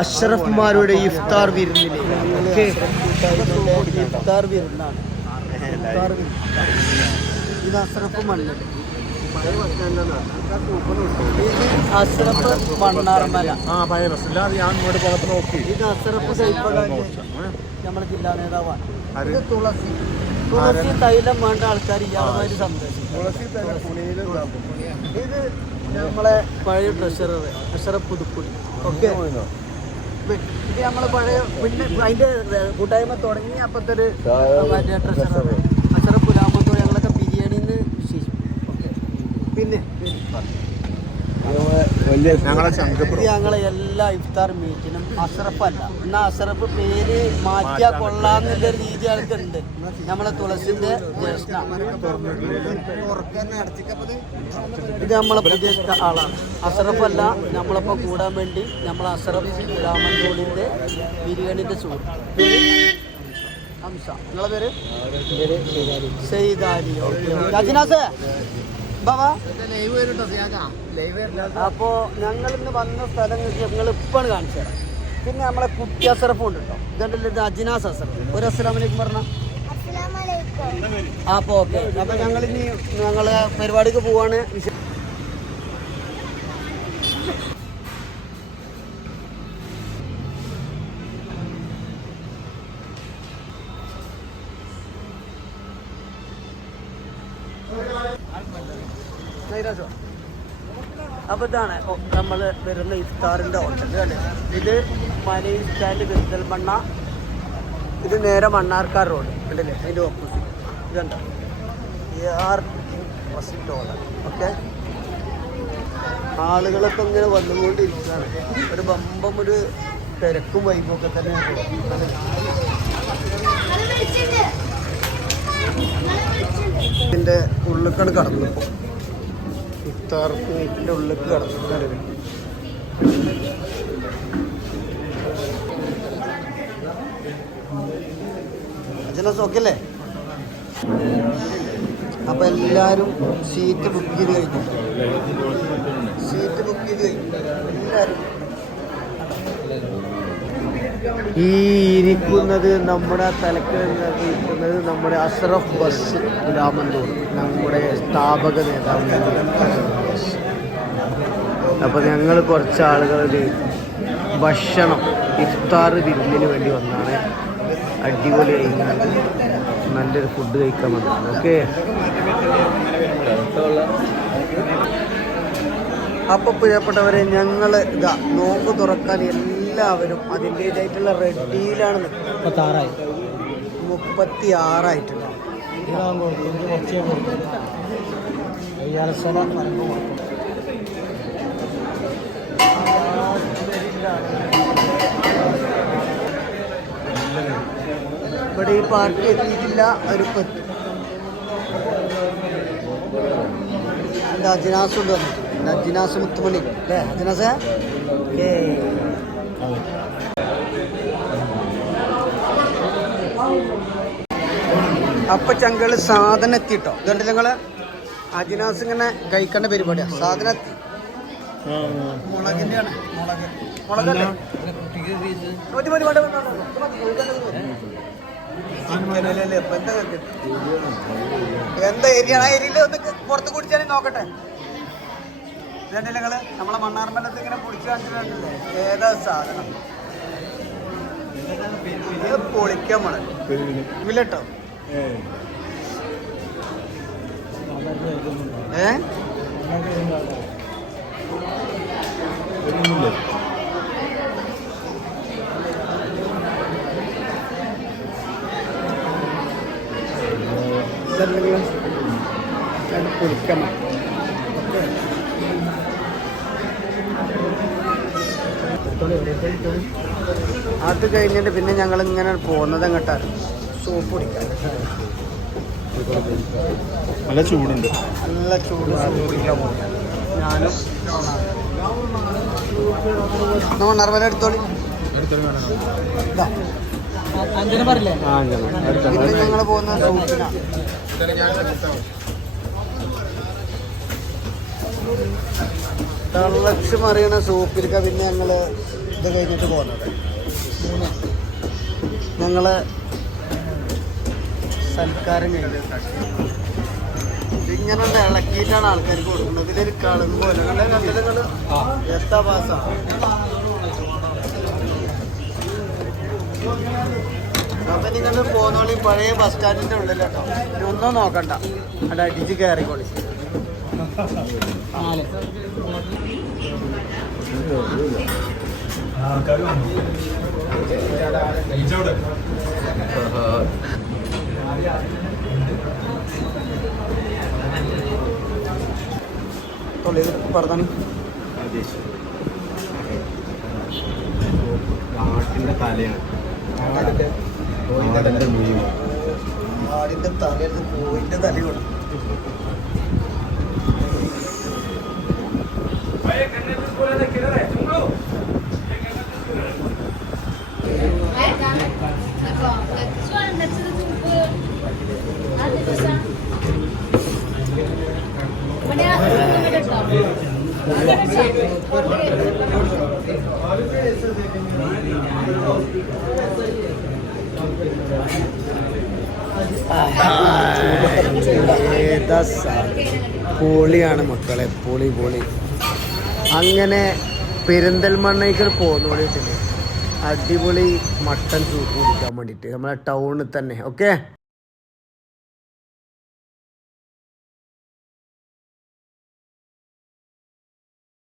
അഷ്റഫ്മാരുടെ ഇഫ്താർ വിരുന്നിൽ ഇഫ്താർ വിരുന്നാണ്. ഇത് അഷ്റഫ് മണ്ണ്, അഷ്റഫ് മണ്ണാർമല. ഇത് അഷ്റഫ് നമ്മുടെ ജില്ലാ നേതാവാണ്. ഇത് തുളസി തൈലം വേണ്ട ആൾക്കാർ ഇയാളുമായിട്ട് സംസാരിക്കും. ഇത് നമ്മളെ പഴയ ട്രഷറർ അഷ്റഫ് പുതുക്കുടി. ഓക്കെ, ഇത് നമ്മളെ പഴയ പിന്നെ അതിന്റെ കൂട്ടായ്മ തുടങ്ങി അപ്പത്തെ ഒരു മറ്റേ ട്രഷറർ അഷ്റഫ് പുലാമത്തോട് ഞങ്ങളൊക്കെ ബിരിയാണിന്ന് വിശേഷിക്കും. ഓക്കെ, പിന്നെ ഞങ്ങളെ എല്ലാ ഇഫ്താർ മീറ്റിനും അഷ്റഫ് അല്ല എന്നാ അഷ്റഫ് പേര് മാറ്റിയാ കൊള്ളാന്നുള്ള രീതി ആൾക്കുണ്ട്. നമ്മളെ തുളസിന്റെ ജ്യേഷ്ഠ, ഇത് നമ്മളെ പുതിയ ആളാണ്. അഷ്റഫ് അല്ല, നമ്മളിപ്പോൾ കൂടാൻ വേണ്ടി നമ്മളെ അഷ്റഫ് രാമൻകോടിന്റെ ബിരിയാണിന്റെ സുഹൃത്ത് ഹംസ. നിങ്ങളെ പേര് സെയ്ദാലി. അജിനാസേ ബാബാ, അപ്പോ ഞങ്ങൾ ഇന്ന് വന്ന സ്ഥലം ഞങ്ങൾ ഇപ്പാണ് കാണിച്ചു തരാം. പിന്നെ നമ്മളെ കുട്ടി അസറഫ് ഉണ്ട് കേട്ടോ. ഇതുണ്ടല്ലോ, ഇത് അജിനാസ് അസറഫ്. ഒരു അസ്സലാമലൈക്കും പറഞ്ഞ. അപ്പൊ ഓക്കെ, അപ്പൊ ഞങ്ങളിനി ഞങ്ങള് പരിപാടിക്ക് പോവാണ്. അപ്പോൾ ഇതാണ് നമ്മൾ വരുന്ന ഇഫ്താറിൻ്റെ ഹോട്ടൽ. അല്ലേ, ഇത് മലയിൽ സ്റ്റാൻഡ് പെരിന്തൽമണ്ണ. ഇത് നേരെ മണ്ണാർക്കാട് റോഡ് ഉണ്ടല്ലേ, അതിൻ്റെ ഓപ്പോസിറ്റ്. ഇതുണ്ടോ ഹോട്ടൽ. ഓക്കെ, ആളുകളൊക്കെ ഇങ്ങനെ വന്നുകൊണ്ടിരിക്കുകയാണ്. ഒരു ബമ്പം ഒരു തിരക്കും വൈബൊക്കെ തന്നെ. ഇതിൻ്റെ ഉള്ളിലേക്കാണ് കടന്നു. ഇപ്പോൾ ഇഫ്താർക്ക് വീട്ടിൻ്റെ ഉള്ളിലേക്ക് കടന്നു. അച്ഛനെ സോക്കല്ലേ. അപ്പം എല്ലാവരും സീറ്റ് ബുക്ക് ചെയ്ത് കഴിഞ്ഞു. എല്ലാവരും ഈ ഇരിക്കുന്നത് നമ്മുടെ ഇരിക്കുന്നത് നമ്മുടെ അഷ്റഫ് ബസ് രാമന്തൂർ, നമ്മുടെ സ്ഥാപക നേതാവ്. അപ്പോൾ ഞങ്ങൾ കുറച്ച് ആളുകൾ ഭക്ഷണം ഇഫ്താർ വിരുന്നിന് വേണ്ടി വന്നാണ്. അടിപൊളിയായി നല്ലൊരു ഫുഡ് കഴിക്കാൻ വന്നതാണ്. ഓക്കെ, അപ്പോൾ പ്രിയപ്പെട്ടവരെ, ഞങ്ങൾ ഇതാ നോമ്പ് തുറക്കാൻ എല്ലാവരും അതിൻ്റേതായിട്ടുള്ള റെഡിയിലാണ് നിൽക്കുന്നത്. 36 ഇവിടെ ഈ പാർട്ടി എത്തിയിട്ടില്ല. ഒരു എന്താ അജിനാസ് ഉണ്ട് വന്നിട്ട്. അജിനാസ് മുത്തുമണി അല്ലേ അജിനാസേ? അപ്പൊ ചങ്കള് സാധനം എത്തിട്ടോ. ഇതുണ്ട് ഞങ്ങള് അജിനാസ് ഇങ്ങനെ കഴിക്കേണ്ട പരിപാടിയാണ്. സാധനം എത്തി. മുളകിന്റെ ആണ്. മുളകല്ലേ എന്താ ഏരിയ? ആ ഏരിയയിൽ ഒന്ന് പുറത്ത് കുടിച്ചാലും നോക്കട്ടെ. ഇതല്ലേ നിങ്ങള് നമ്മളെ മണ്ണാർമലത്ത് ഇങ്ങനെ കുടിച്ചു കാണിച്ചിട്ടുണ്ടല്ലേ? ഏതാ സാധനം? ഇത് പൊളിക്കാൻ പോണ ഇല്ലട്ടോ. പൊളിക്കണം. അത് കഴിഞ്ഞിട്ട് പിന്നെ ഞങ്ങൾ ഇങ്ങനെ പോകുന്നത് എങ്ങോട്ടാണ്? സൂപ്പ് കുടിക്കാൻ. നല്ല ചൂടുണ്ട്. നല്ല ചൂട് സൂപ്പ് കുടിക്കാൻ പോകും. ഞാനും മണ്ണാർമല എടുത്തോളി. പിന്നെ ഞങ്ങൾ പോകുന്ന സൂപ്പിനാണ്. തിളച്ച് മറിയണ സൂപ്പിലേക്ക് പിന്നെ ഞങ്ങള് ഇത് കഴിഞ്ഞിട്ട് പോകുന്നത് ഞങ്ങള് സൽക്കാരം കഴിഞ്ഞു. ഇതിങ്ങനെ ഇളക്കിയിട്ടാണ് ആൾക്കാർക്ക് കൊടുക്കുന്നത്. ഇതിലൊരു കളമ്പ് പോലെ കണ്ടിട്ട് എത്താ പാസ്സാണ്. അപ്പൊ നിങ്ങൾ പോന്നോളി പഴയ ബസ് സ്റ്റാൻഡിന്റെ ഉള്ളിലോട്ടോ. ഇനി ഒന്നും നോക്കണ്ട, അവിടെ അടിച്ച് കയറിക്കോളി. പറഞ്ഞാണ് ആടിന്റെ തലയാണ്. ആടിന്റെ തലയിൽ കോഴിന്റെ തലയാണ്. പൊളിയാണ് മക്കളെ, പൊളി പൊളി. അങ്ങനെ പെരിന്തൽമണ്ണയ്ക്ക് പോന്നോളിട്ടുണ്ട്. അടിപൊളി മട്ടൻ സൂപ്പ് കുടിക്കാൻ വേണ്ടിയിട്ട് നമ്മളെ ടൗണിൽ തന്നെ. ഓക്കെ.